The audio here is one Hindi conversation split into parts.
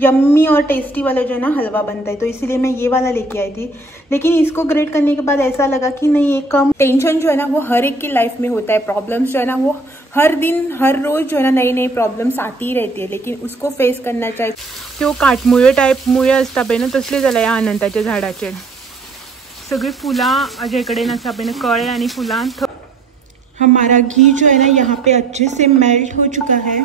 यम्मी और टेस्टी वाला जो है ना हलवा बनता है, तो इसीलिए मैं ये वाला लेके आई थी। लेकिन इसको ग्रेट करने के बाद ऐसा लगा कि नहीं, ये कम टेंशन जो है ना वो हर एक की लाइफ में होता है। प्रॉब्लम्स जो है ना वो हर दिन हर रोज जो है ना नई नई प्रॉब्लम्स आती ही रहती है, लेकिन उसको फेस करना चाहिए। तो काटमुळे टाईप मुळे असतात पळय ना, तसले झाले या अनंताच्या झाडाचे सगळे फुलां अजे इकडे नसा पळय ना, कळे आणि फुलां। हमारा घी जो है ना यहाँ पे अच्छे से मेल्ट हो चुका है,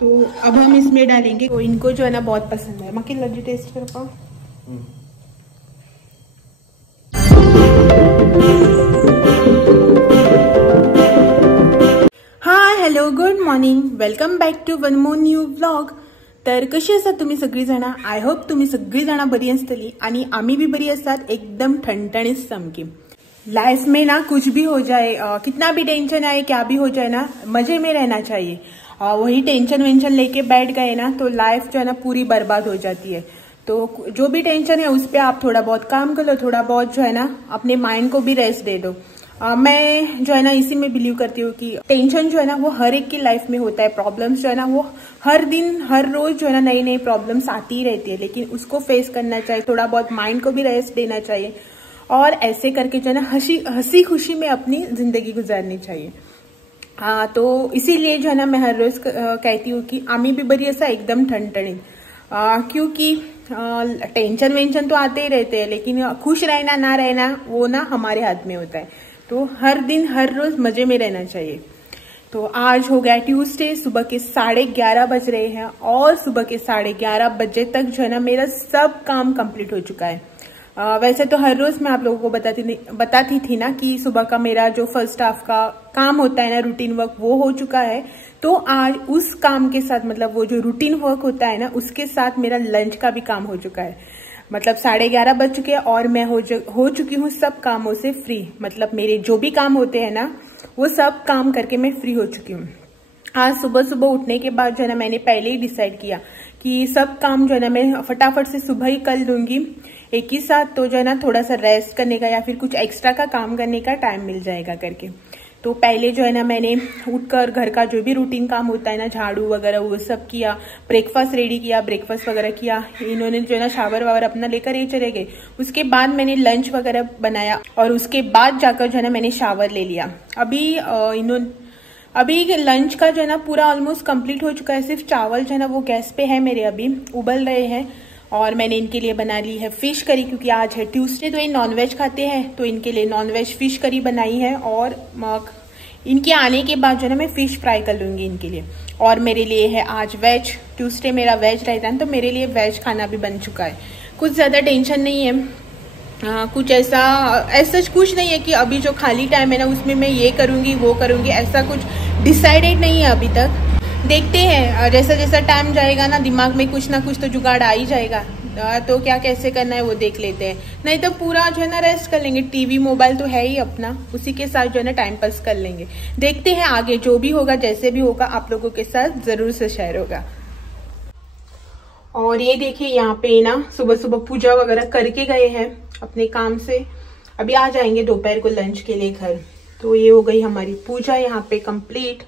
तो अब हम इसमें डालेंगे। तो इनको जो है ना बहुत पसंद है। मक्की लड्डू टेस्ट कर पाओ। Hi hello good morning, welcome back to one more new vlog. तर कशी आसात तुम्ही सगळी जण? आय होप तुम्ही सगळी जण बरी असतली आणि आम्ही भी बरी असतात, एकदम ठणठणीत समकी। लाइफ में ना कुछ भी हो जाए, कितना भी टेंशन आए, क्या भी हो जाए ना, मजे में रहना चाहिए। वही टेंशन वेंशन लेके बैठ गए ना तो लाइफ जो है ना पूरी बर्बाद हो जाती है। तो जो भी टेंशन है उस पर आप थोड़ा बहुत काम कर लो, थोड़ा बहुत जो है ना अपने माइंड को भी रेस्ट दे दो। मैं जो है ना इसी में बिलीव करती हूँ कि टेंशन जो है ना वो हर एक की लाइफ में होता है। प्रॉब्लम्स जो है ना वो हर दिन हर रोज जो है ना नई नई प्रॉब्लम्स आती ही रहती है, लेकिन उसको फेस करना चाहिए, थोड़ा बहुत माइंड को भी रेस्ट देना चाहिए और ऐसे करके जो है ना हंसी खुशी में अपनी जिंदगी गुजारनी चाहिए। तो इसीलिए जो है ना मैं हर रोज कहती हूँ कि आम्ही भी बरी असा एकदम ठणठणीत, क्योंकि टेंशन वेंशन तो आते ही रहते हैं, लेकिन खुश रहना ना रहना वो ना हमारे हाथ में होता है। तो हर दिन हर रोज मजे में रहना चाहिए। तो आज हो गया ट्यूसडे, सुबह के 11:30 बज रहे हैं और सुबह के 11:30 बजे तक जो है ना मेरा सब काम कंप्लीट हो चुका है। वैसे तो हर रोज मैं आप लोगों को बताती थी ना कि सुबह का मेरा जो फर्स्ट हाफ का काम होता है ना रूटीन वर्क, वो हो चुका है। तो आज उस काम के साथ, मतलब वो जो रूटीन वर्क होता है ना उसके साथ मेरा लंच का भी काम हो चुका है। मतलब 11:30 बज चुके हैं और मैं हो चुकी हूँ सब कामों से फ्री। मतलब मेरे जो भी काम होते हैं ना वो सब काम करके मैं फ्री हो चुकी हूँ। आज सुबह सुबह उठने के बाद जो है ना मैंने पहले ही डिसाइड किया कि सब काम जो है ना मैं फटाफट से सुबह ही कर लूंगी एक ही साथ, तो जो है ना थोड़ा सा रेस्ट करने का या फिर कुछ एक्स्ट्रा का काम करने का टाइम मिल जाएगा करके। तो पहले जो है ना मैंने उठकर घर का जो भी रूटीन काम होता है ना, झाड़ू वगैरह वो सब किया, ब्रेकफास्ट रेडी किया, ब्रेकफास्ट वगैरह किया। इन्होंने जो है ना शावर वगैरह अपना लेकर ये चले गए। उसके बाद मैंने लंच वगैरह बनाया और उसके बाद जाकर जो है ना मैंने शावर ले लिया। अभी लंच का जो है ना पूरा ऑलमोस्ट कंप्लीट हो चुका है। सिर्फ चावल जो है ना वो गैस पे है मेरे, अभी उबल रहे हैं। और मैंने इनके लिए बना ली है फिश करी, क्योंकि आज है ट्यूसडे, तो ये नॉनवेज खाते हैं, तो इनके लिए नॉनवेज फिश करी बनाई है। और इनके आने के बाद जो है ना मैं फिश फ्राई कर लूंगी इनके लिए। और मेरे लिए है आज वेज, ट्यूसडे मेरा वेज रहता है, तो मेरे लिए वेज खाना भी बन चुका है। कुछ ज्यादा टेंशन नहीं है, कुछ ऐसा कुछ नहीं है कि अभी जो खाली टाइम है ना उसमें मैं ये करूंगी वो करूंगी, ऐसा कुछ डिसाइडेड नहीं है अभी तक। देखते हैं, जैसा जैसा टाइम जाएगा ना दिमाग में कुछ ना कुछ तो जुगाड़ आ ही जाएगा। तो क्या कैसे करना है वो देख लेते हैं, नहीं तो पूरा जो है ना रेस्ट कर लेंगे। टीवी मोबाइल तो है ही अपना, उसी के साथ जो है ना टाइम पास कर लेंगे। देखते हैं आगे जो भी होगा, जैसे भी होगा आप लोगों के साथ जरूर से शेयर होगा। और ये देखिए यहाँ पे ना सुबह सुबह पूजा वगैरह करके गए हैं अपने काम से, अभी आ जाएंगे दोपहर को लंच के लिए घर। तो ये हो गई हमारी पूजा यहाँ पे कंप्लीट।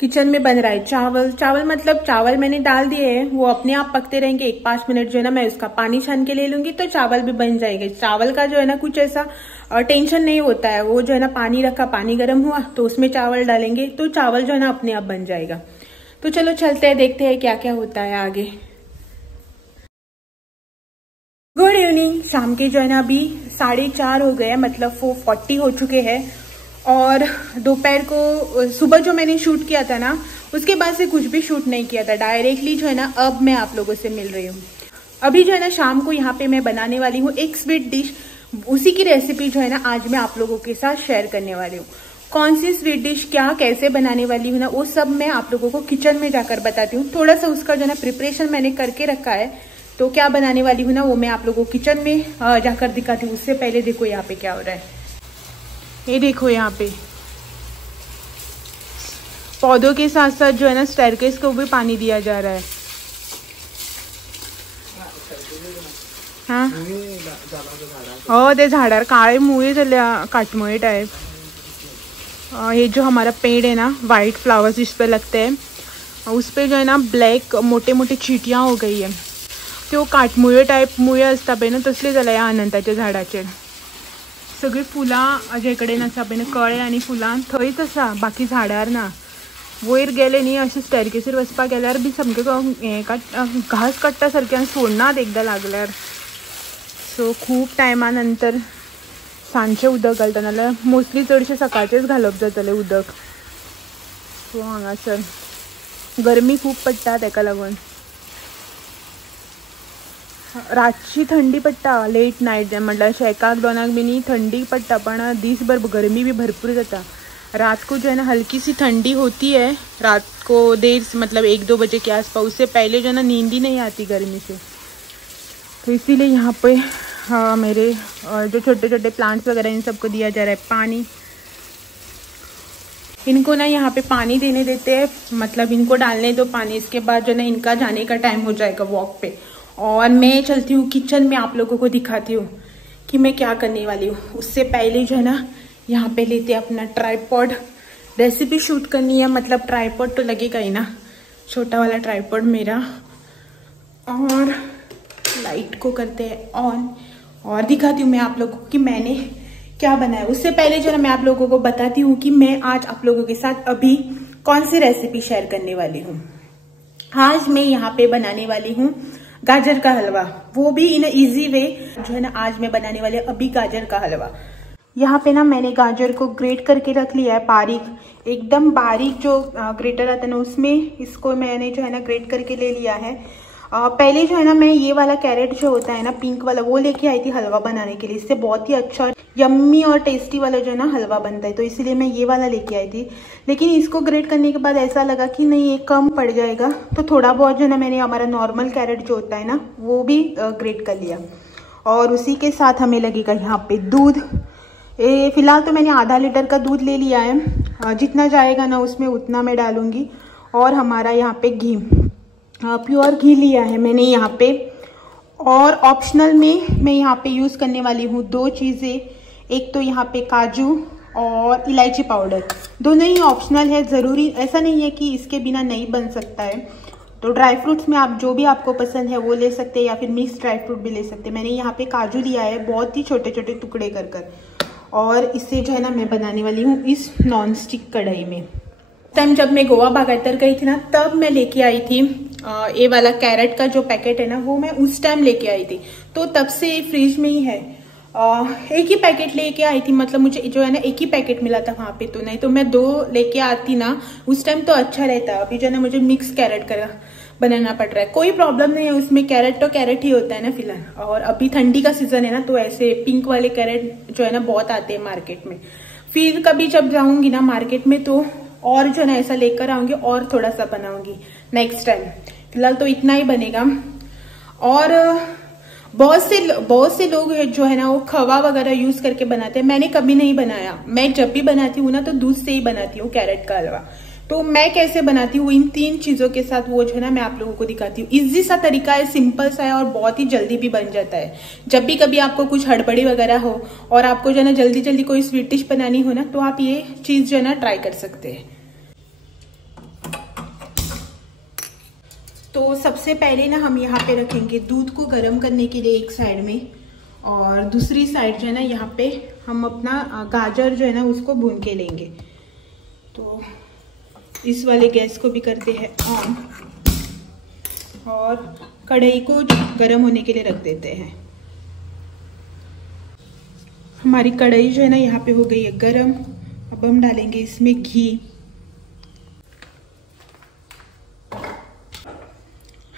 किचन में बन रहा है चावल मतलब चावल मैंने डाल दिए हैं, वो अपने आप पकते रहेंगे। 1-5 मिनट जो है ना मैं उसका पानी छान के ले लूंगी तो चावल भी बन जाएंगे। चावल का जो है ना कुछ ऐसा टेंशन नहीं होता है, वो जो है ना पानी रखा, पानी गर्म हुआ तो उसमें चावल डालेंगे तो चावल जो है ना अपने आप बन जाएगा। तो चलो चलते हैं, देखते हैं क्या क्या होता है आगे। Good evening. शाम के जो है ना अभी 4:30 हो गए, मतलब 4:40 हो चुके हैं। और दोपहर को सुबह जो मैंने शूट किया था ना उसके बाद से कुछ भी शूट नहीं किया था, डायरेक्टली जो है ना अब मैं आप लोगों से मिल रही हूँ। अभी जो है ना शाम को यहाँ पे मैं बनाने वाली हूँ एक स्वीट डिश, उसी की रेसिपी जो है ना आज मैं आप लोगों के साथ शेयर करने वाली हूँ। कौन सी स्वीट डिश क्या कैसे बनाने वाली हूँ ना वो सब मैं आप लोगों को किचन में जाकर बताती हूँ। थोड़ा सा उसका जो है ना प्रिपरेशन मैंने करके रखा है, तो क्या बनाने वाली हूँ ना वो मैं आप लोगों को किचन में जाकर दिखाती हूँ। उससे पहले देखो यहाँ पे क्या हो रहा है। ये देखो यहाँ पे पौधों के साथ साथ जो है ना स्टेयरकेस को भी पानी दिया जा रहा है। हाँ हो, ते झाडार काळे मुळे झाल्या, काटमुळे टाइप। ये जो हमारा पेड़ है ना वाइट फ्लावर्स इस पे लगते हैं, उस पर जो है ना ब्लॅक मोठे मोठे चिटयां हो गई आहे. त्यो काटमुळे टाईप मुळे असता पळय ना तसले जाल्या ह्या अनंताच्या झाडाचेर. सगळी फुलां जे कडेन आसा पळय ना कळे आनी फुलां थंयच आसा, बाकी झाडार ना. वयर गेले न्ही अशें स्टॅरकेसीर वचपाक गेल्यार बी सामकें हें घास काडटा सारकें सोडनात एकदां लागल्यार. सो खूब टायमा नंतर सांजचें उदक घालता, नाल्यार मोस्टली चडशें सकाळचेंच घालप जातलें उदक. सो हांगासर गरमी खूब पडटा ताका लागून. रातची थंडी पडटा लेट नायट म्हटल्यार अशें 1-2 बी थंडी पडटा, पण दीसभर गरमी भी भरपूर जाता. रात को जो है ना हल्की सी ठंडी होती है, रात को देर मतलब 1-2 बजे के आसपास. उससे पहले जो है ना नींद ही नहीं आती गर्मी से. तो इसीलिए यहाँ पे मेरे जो छोटे छोटे प्लांट्स वगैरह इन सबको दिया जा रहा है पानी. इनको ना यहाँ पे पानी देने देते हैं, मतलब इनको डालने दो पानी. इसके बाद जो है ना इनका जाने का टाइम हो जाएगा वॉक पे, और मैं चलती हूँ किचन में, आप लोगों को दिखाती हूँ कि मैं क्या करने वाली हूँ. उससे पहले जो है ना यहाँ पे लेते अपना ट्राइपॉड. रेसिपी शूट करनी है, मतलब ट्राइपॉड तो लगेगा ही ना, छोटा वाला ट्राइपॉड मेरा. और लाइट को करते हैं ऑन और दिखाती हूँ मैं आप लोगों को कि मैंने क्या बनाया. उससे पहले जो है मैं आप लोगों को बताती हूँ कि मैं आज आप लोगों के साथ अभी कौन सी रेसिपी शेयर करने वाली हूँ. आज मैं यहाँ पे बनाने वाली हूँ गाजर का हलवा, वो भी इन इजी वे. जो है ना आज मैं बनाने वाली अभी गाजर का हलवा. यहाँ पे ना मैंने गाजर को ग्रेट करके रख लिया है बारीक, एकदम बारीक. जो ग्रेटर आता है ना उसमें इसको मैंने जो है ना ग्रेट करके ले लिया है. पहले जो है ना मैं ये वाला कैरेट जो होता है ना पिंक वाला, वो लेके आई थी हलवा बनाने के लिए. इससे बहुत ही अच्छा यम्मी और टेस्टी वाला जो है ना हलवा बनता है, तो इसीलिए मैं ये वाला लेके आई थी. लेकिन इसको ग्रेट करने के बाद ऐसा लगा कि नहीं ये कम पड़ जाएगा, तो थोड़ा बहुत जो है ना मैंने हमारा नॉर्मल कैरेट जो होता है ना वो भी ग्रेट कर लिया. और उसी के साथ हमें लगेगा यहाँ पे दूध. फिलहाल तो मैंने आधा लीटर का दूध ले लिया है, जितना जाएगा ना उसमें उतना मैं डालूंगी. और हमारा यहाँ पे घी, प्योर घी लिया है मैंने यहाँ पे. और ऑप्शनल में मैं यहाँ पे यूज़ करने वाली हूँ 2 चीज़ें. एक तो यहाँ पे काजू और इलायची पाउडर, दोनों ही ऑप्शनल है, ज़रूरी ऐसा नहीं है कि इसके बिना नहीं बन सकता है. तो ड्राई फ्रूट्स में आप जो भी आपको पसंद है वो ले सकते हैं, या फिर मिक्स ड्राई फ्रूट भी ले सकते हैं. मैंने यहाँ पे काजू लिया है बहुत ही छोटे छोटे टुकड़े कर कर. और इससे जो है ना मैं बनाने वाली हूँ इस नॉन स्टिक कढ़ाई में. टाइम जब मैं गोवा बागायतर गई थी ना तब मैं लेके आई थी ये वाला कैरेट का जो पैकेट है ना, वो मैं उस टाइम लेके आई थी. तो तब से फ्रिज में ही है. एक ही पैकेट लेके आई थी, मतलब मुझे जो है ना एक ही पैकेट मिला था वहाँ पे, तो नहीं तो मैं 2 लेके आती ना उस टाइम तो अच्छा रहता. अभी जो है ना मुझे मिक्स कैरेट का बनाना पड़ रहा है. कोई प्रॉब्लम नहीं है उसमें, कैरेट तो कैरेट ही होता है ना फिलहाल. और अभी ठंडी का सीजन है ना, तो ऐसे पिंक वाले कैरेट जो है ना बहुत आते हैं मार्केट में. फिर कभी जब जाऊंगी ना मार्केट में तो और जो है ना ऐसा लेकर आऊंगी और थोड़ा सा बनाऊंगी नेक्स्ट टाइम. फिलहाल तो इतना ही बनेगा. और बहुत से लोग जो है ना वो खवा वगैरह यूज करके बनाते हैं. मैंने कभी नहीं बनाया. मैं जब भी बनाती हूँ ना तो दूध से ही बनाती हूँ कैरेट का हलवा. तो मैं कैसे बनाती हूँ इन 3 चीजों के साथ वो जो है ना मैं आप लोगों को दिखाती हूँ. इजी सा तरीका है, सिंपल सा है और बहुत ही जल्दी भी बन जाता है. जब भी कभी आपको कुछ हड़बड़ी वगैरह हो और आपको जो है ना जल्दी जल्दी कोई स्वीट डिश बनानी हो ना, तो आप ये चीज जो है ना ट्राई कर सकते हैं. तो सबसे पहले ना हम यहाँ पे रखेंगे दूध को गर्म करने के लिए एक साइड में, और दूसरी साइड जो है ना यहाँ पे हम अपना गाजर जो है ना उसको भून के लेंगे. तो इस वाले गैस को भी करते हैं ऑन और कढ़ाई को गर्म होने के लिए रख देते हैं. हमारी कढ़ाई जो है ना यहाँ पे हो गई है गर्म. अब हम डालेंगे इसमें घी.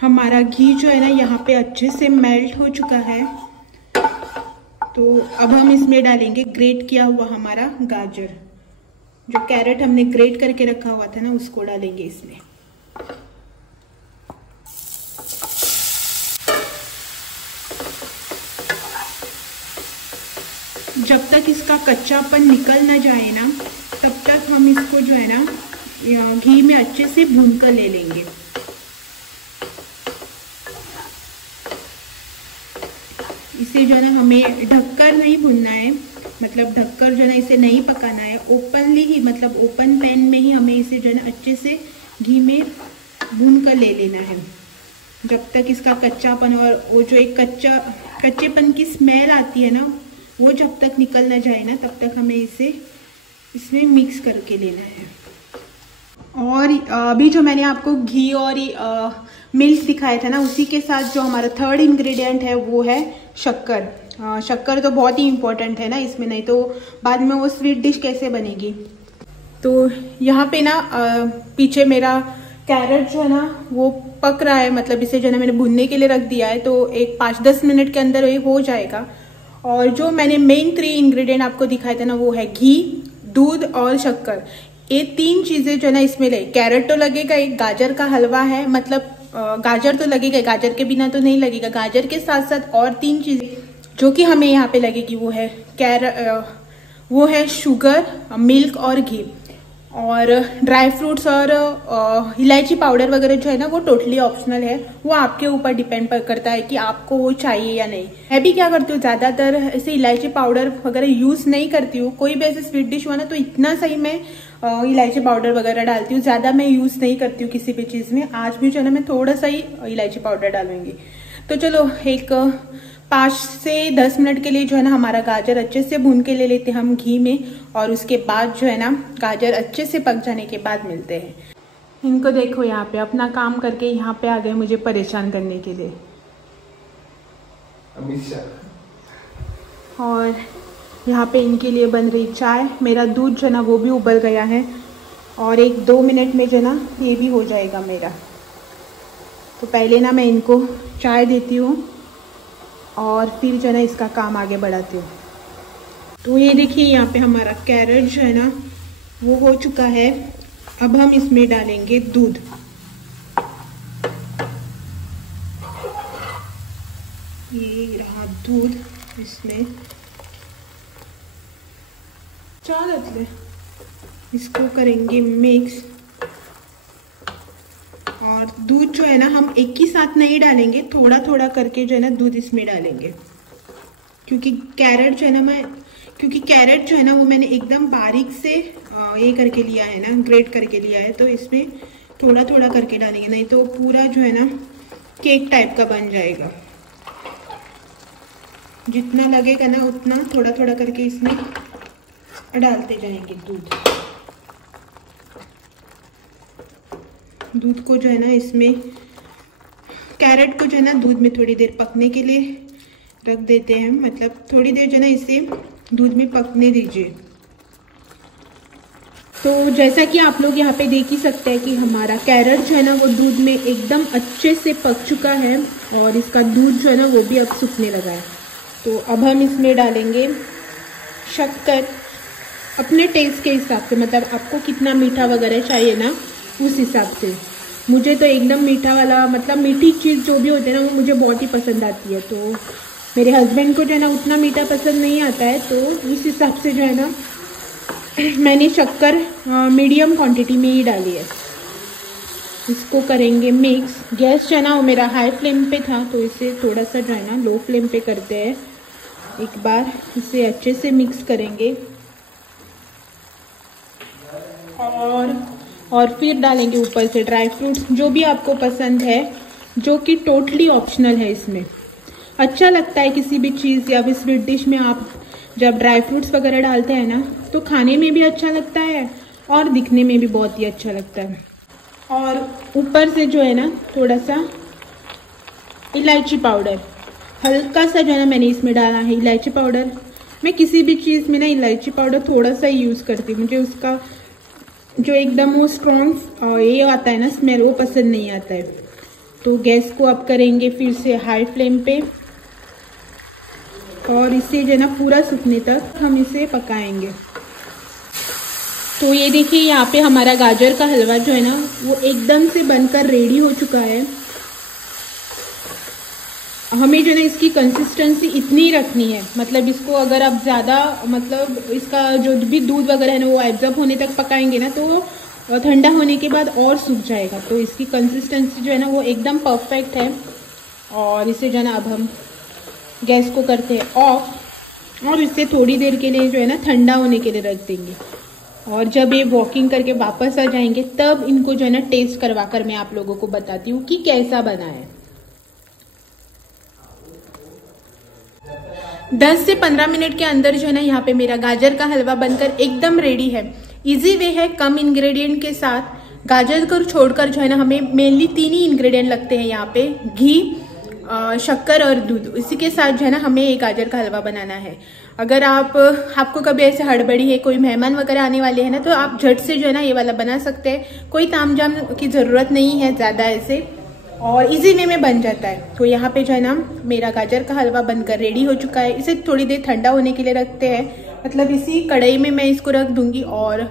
हमारा घी जो है ना यहाँ पे अच्छे से मेल्ट हो चुका है. तो अब हम इसमें डालेंगे ग्रेट किया हुआ हमारा गाजर. जो कैरेट हमने ग्रेट करके रखा हुआ था ना उसको डालेंगे इसमें. जब तक इसका कच्चापन निकल ना जाए ना तब तक हम इसको जो है ना घी में अच्छे से भून कर ले लेंगे. इसे जो है ना हमें ढककर नहीं भूनना है, मतलब ढककर जो है ना इसे नहीं पकाना है. ओपनली ही, मतलब ओपन पैन में ही हमें इसे जो है ना अच्छे से घी में भून कर ले लेना है, जब तक इसका कच्चापन और वो जो एक कच्चेपन की स्मेल आती है ना, वो जब तक निकल ना जाए ना, तब तक हमें इसे इसमें मिक्स करके लेना है। और अभी जो मैंने आपको घी और मिल्क दिखाया था ना, उसी के साथ जो हमारा थर्ड इंग्रेडिएंट है वो है शक्कर। शक्कर तो बहुत ही इम्पोर्टेंट है ना इसमें, नहीं तो बाद में वो स्वीट डिश कैसे बनेगी। तो यहाँ पे ना पीछे मेरा कैरेट जो है ना वो पक रहा है, मतलब इसे जो है ना मैंने भुनने के लिए रख दिया है, तो एक 5-10 मिनट के अंदर ये हो जाएगा। और जो मैंने मेन 3 इंग्रेडिएंट आपको दिखाए थे ना, वो है घी, दूध और शक्कर। ये 3 चीज़ें जो है ना इसमें ले, कैरेट तो लगेगा, एक गाजर का हलवा है, मतलब गाजर तो लगेगा, गाजर के बिना तो नहीं लगेगा। गाजर के साथ साथ और 3 चीज़ें जो कि हमें यहाँ पे लगेगी, वो है शुगर, मिल्क और घी। और ड्राई फ्रूट्स और इलायची पाउडर वगैरह जो है ना वो टोटली ऑप्शनल है, वो आपके ऊपर डिपेंड करता है कि आपको वो चाहिए या नहीं। मैं भी क्या करती हूँ, ज़्यादातर ऐसे इलायची पाउडर वगैरह यूज़ नहीं करती हूँ। कोई भी ऐसे स्वीट डिश हुआ ना तो इतना सही मैं इलायची पाउडर वगैरह डालती हूँ, ज़्यादा मैं यूज़ नहीं करती हूँ किसी भी चीज़ में। आज भी जो है ना मैं थोड़ा सा ही इलायची पाउडर डालूंगी। तो चलो एक 5 से 10 मिनट के लिए जो है ना हमारा गाजर अच्छे से भून के ले लेते हैं हम घी में, और उसके बाद जो है ना गाजर अच्छे से पक जाने के बाद मिलते हैं। इनको देखो यहाँ पे अपना काम करके यहाँ पे आ गए मुझे परेशान करने के लिए। और यहाँ पे इनके लिए बन रही चाय। मेरा दूध जो है ना वो भी उबल गया है, और 1-2 मिनट में जो है ना ये भी हो जाएगा मेरा। तो पहले ना मैं इनको चाय देती हूँ और फिर जो है ना इसका काम आगे बढ़ाती हूँ। तो ये देखिए यहाँ पे हमारा कैरेट जो है ना वो हो चुका है। अब हम इसमें डालेंगे दूध। ये रहा दूध, इसमें चालत इसको करेंगे मिक्स। और दूध जो है ना हम एक ही साथ नहीं डालेंगे, थोड़ा थोड़ा करके जो है ना दूध इसमें डालेंगे, क्योंकि कैरेट जो है ना वो मैंने एकदम बारीक से ये करके लिया है ना, ग्रेट करके लिया है, तो इसमें थोड़ा थोड़ा करके डालेंगे, नहीं तो पूरा जो है ना केक टाइप का बन जाएगा। जितना लगेगा ना उतना थोड़ा थोड़ा करके इसमें डालते जाएंगे दूध को जो है ना इसमें, कैरेट को जो है ना दूध में थोड़ी देर पकने के लिए रख देते हैं, मतलब थोड़ी देर जो है ना इसे दूध में पकने दीजिए। तो जैसा कि आप लोग यहाँ पे देख ही सकते हैं कि हमारा कैरेट जो है ना वो दूध में एकदम अच्छे से पक चुका है, और इसका दूध जो है ना वो भी अब सूखने लगा है। तो अब हम इसमें डालेंगे शक्कर अपने टेस्ट के हिसाब से, मतलब आपको कितना मीठा वगैरह चाहिए ना उस हिसाब से। मुझे तो एकदम मीठा वाला, मतलब मीठी चीज़ जो भी होती है ना वो मुझे बहुत ही पसंद आती है। तो मेरे हस्बैंड को जो है ना उतना मीठा पसंद नहीं आता है, तो उस हिसाब से जो है ना मैंने शक्कर मीडियम क्वांटिटी में ही डाली है। इसको करेंगे मिक्स। गैस जो है ना वो मेरा हाई फ्लेम पे था, तो इसे थोड़ा सा जो है ना लो फ्लेम पे करते हैं। एक बार इसे अच्छे से मिक्स करेंगे और फिर डालेंगे ऊपर से ड्राई फ्रूट्स जो भी आपको पसंद है, जो कि टोटली ऑप्शनल है। इसमें अच्छा लगता है किसी भी चीज़ या फिर स्वीट डिश में आप जब ड्राई फ्रूट्स वगैरह डालते हैं ना, तो खाने में भी अच्छा लगता है और दिखने में भी बहुत ही अच्छा लगता है। और ऊपर से जो है ना थोड़ा सा इलायची पाउडर, हल्का सा जो है ना मैंने इसमें डाला है इलायची पाउडर। मैं किसी भी चीज़ में ना इलायची पाउडर थोड़ा सा ही यूज़ करती हूँ, मुझे उसका जो एकदम वो स्ट्रॉन्ग ये आता है ना स्मेल, वो पसंद नहीं आता है। तो गैस को अब करेंगे फिर से हाई फ्लेम पे, और इसे जो है ना पूरा सूखने तक हम इसे पकाएंगे। तो ये देखिए यहाँ पे हमारा गाजर का हलवा जो है ना वो एकदम से बनकर रेडी हो चुका है। हमें जो है ना इसकी कंसिस्टेंसी इतनी रखनी है, मतलब इसको अगर आप ज़्यादा, मतलब इसका जो भी दूध वगैरह है ना वो एब्जॉर्ब होने तक पकाएंगे ना, तो ठंडा होने के बाद और सूख जाएगा। तो इसकी कंसिस्टेंसी जो है ना वो एकदम परफेक्ट है। और इसे जो है ना अब हम गैस को करते हैं ऑफ, और इसे थोड़ी देर के लिए जो है ना ठंडा होने के लिए रख देंगे। और जब ये वॉकिंग करके वापस आ जाएंगे तब इनको जो है ना टेस्ट करवा कर मैं आप लोगों को बताती हूँ कि कैसा बना है। 10 से 15 मिनट के अंदर जो है ना यहाँ पे मेरा गाजर का हलवा बनकर एकदम रेडी है। इजी वे है, कम इंग्रेडिएंट के साथ। गाजर को छोड़कर जो है ना हमें मेनली 3 ही इंग्रेडिएंट लगते हैं यहाँ पे, घी, शक्कर और दूध। इसी के साथ जो है ना हमें एक गाजर का हलवा बनाना है। अगर आपको कभी ऐसे हड़बड़ी है, कोई मेहमान वगैरह आने वाले हैं ना, तो आप झट से जो है ना ये वाला बना सकते हैं। कोई तामझाम की जरूरत नहीं है ज्यादा ऐसे, और इजी वे में बन जाता है। तो यहाँ पे जो है ना मेरा गाजर का हलवा बनकर रेडी हो चुका है। इसे थोड़ी देर ठंडा होने के लिए रखते हैं, मतलब इसी कढ़ाई में मैं इसको रख दूंगी। और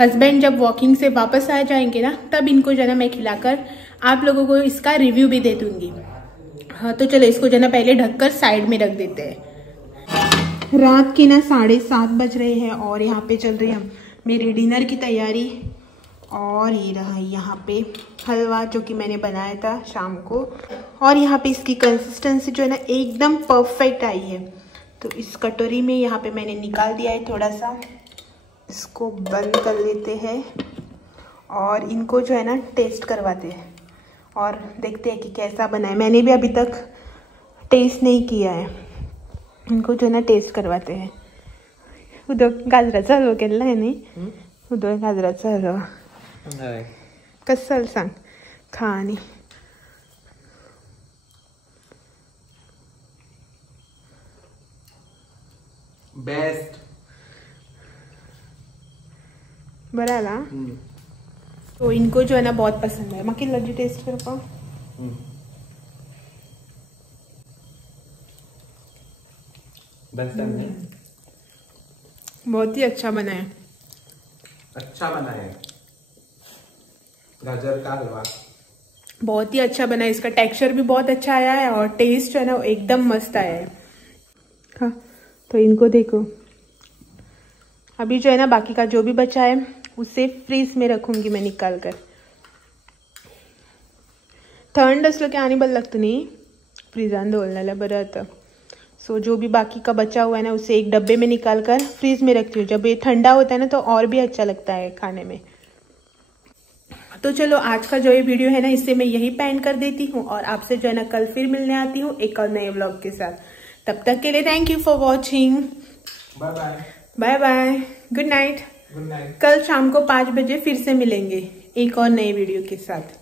हस्बैंड जब वॉकिंग से वापस आ जाएंगे ना, तब इनको जो है ना मैं खिलाकर आप लोगों को इसका रिव्यू भी दे दूंगी। हाँ, तो चलो इसको जो है ना पहले ढककर साइड में रख देते हैं। रात के ना 7:30 बज रहे हैं और यहाँ पे चल रही है मेरी डिनर की तैयारी। और ये रहा यहाँ पे हलवा जो कि मैंने बनाया था शाम को। और यहाँ पे इसकी कंसिस्टेंसी जो है ना एकदम परफेक्ट आई है। तो इस कटोरी में यहाँ पे मैंने निकाल दिया है थोड़ा सा। इसको बंद कर लेते हैं और इनको जो है ना टेस्ट करवाते हैं और देखते हैं कि कैसा बना है। मैंने भी अभी तक टेस्ट नहीं किया है। इनको जो है ना टेस्ट करवाते हैं। उदो गाजराचा हलवा केला आहे नी, उदो गाजराचा हलवा कसं सांग खा आणि बेस्ट बरा आला। तो इनको जो है ना बहुत पसंद है। मक्की लड्डू टेस्ट कर पाओ। बहुत ही अच्छा बना है। अच्छा बना है गाजर का हलवा, बहुत ही अच्छा बना है। इसका टेक्सचर भी बहुत अच्छा आया है और टेस्ट जो है ना एकदम मस्त आया है। हाँ, तो इनको देखो। अभी जो है ना बाकी का जो भी बचा है उसे फ्रीज में रखूंगी मैं निकाल कर। थंड असलं की आणि बरं लागतं नाही, फ्रीजान दवरलेलं बरं होतं। सो जो भी बाकी का बचा हुआ है ना उसे एक डब्बे में निकाल कर फ्रीज में रखती हूँ। जब ये ठंडा होता है ना तो और भी अच्छा लगता है खाने में। तो चलो आज का जो ये वीडियो है ना इसे मैं यही पेंड कर देती हूँ और आपसे जो है ना कल फिर मिलने आती हूँ एक और नए व्लॉग के साथ। तब तक के लिए thank you for watching. Bye bye bye bye, good night. Good night. कल शाम को 5 बजे फिर से मिलेंगे एक और नए वीडियो के साथ।